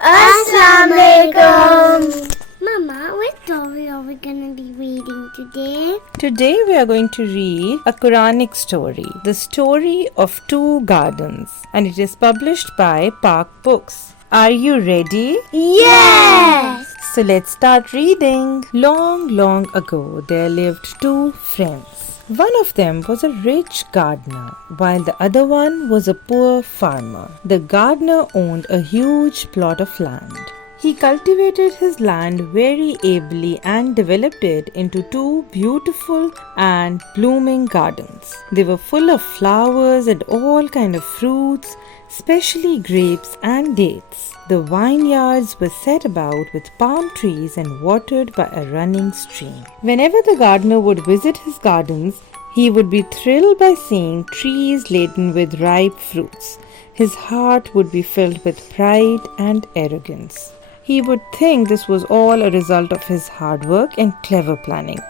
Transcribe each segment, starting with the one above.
Assalamualaikum. Mama, what story are we going to be reading today? Today we are going to read a Quranic story, The Story of Two Gardens, and it is published by Pak Books. Are you ready? Yes! So let's start reading. Long, long ago, there lived two friends. One of them was a rich gardener, while the other one was a poor farmer. The gardener owned a huge plot of land. He cultivated his land very ably and developed it into two beautiful and blooming gardens. They were full of flowers and all kinds of fruits, especially grapes and dates. The vineyards were set about with palm trees and watered by a running stream. Whenever the gardener would visit his gardens, he would be thrilled by seeing trees laden with ripe fruits. His heart would be filled with pride and arrogance. He would think this was all a result of his hard work and clever planning.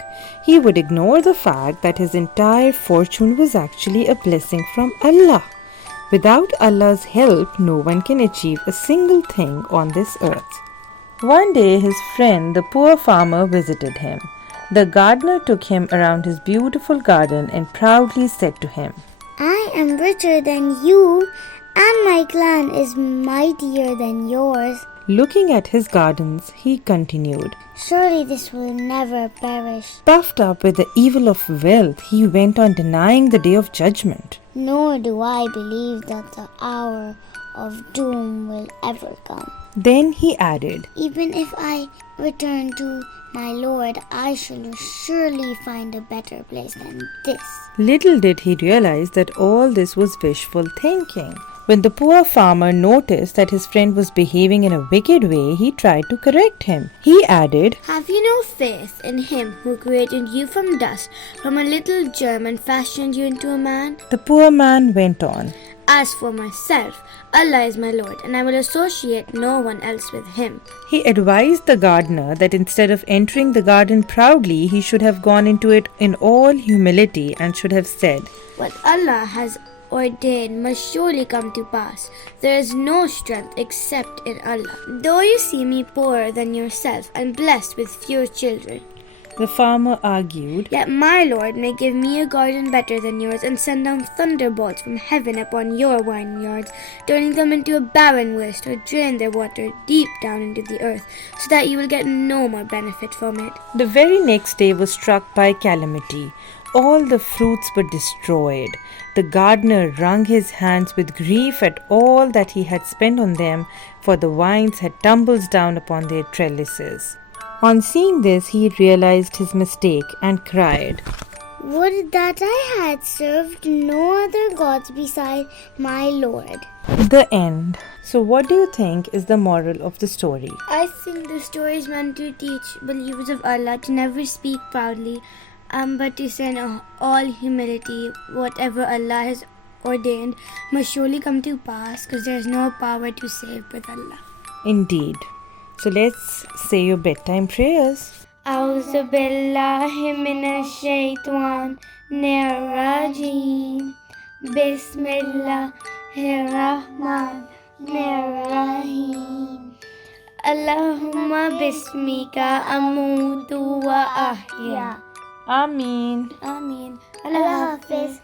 He would ignore the fact that his entire fortune was actually a blessing from Allah. Without Allah's help, no one can achieve a single thing on this earth. One day, his friend, the poor farmer, visited him. The gardener took him around his beautiful garden and proudly said to him, I am richer than you, and my clan is mightier than yours. Looking at his gardens, he continued, Surely this will never perish. Puffed up with the evil of wealth, he went on denying the day of judgment. Nor do I believe that the hour of doom will ever come. Then he added, Even if I return to my Lord, I shall surely find a better place than this. Little did he realize that all this was wishful thinking. When the poor farmer noticed that his friend was behaving in a wicked way, he tried to correct him. He added, Have you no faith in him who created you from dust, from a little germ and fashioned you into a man? The poor man went on, As for myself, Allah is my Lord, and I will associate no one else with him. He advised the gardener that instead of entering the garden proudly, he should have gone into it in all humility and should have said, What Allah has ordained must surely come to pass. There is no strength except in Allah. Though you see me poorer than yourself and blessed with few children, The farmer argued, yet my Lord may give me a garden better than yours and send down thunderbolts from heaven upon your vineyards, turning them into a barren waste, or drain their water deep down into the earth, so that you will get no more benefit from it. The very next day was struck by calamity. All the fruits were destroyed. The gardener wrung his hands with grief at all that he had spent on them, for the vines had tumbled down upon their trellises. On seeing this, he realized his mistake and cried, Would that I had served no other gods beside my Lord. The end. So what do you think is the moral of the story? I think the story is meant to teach believers of Allah to never speak proudly, but to say in all humility, whatever Allah has ordained must surely come to pass, because there is no power to save but Allah. Indeed. So let's say your bedtime prayers. A'udhu billahi minash shaitanir rajim. Bismillahir rahmanir rahim. Allahumma bismika amutu wa ahya. Ameen. Ameen. Allah Hafiz.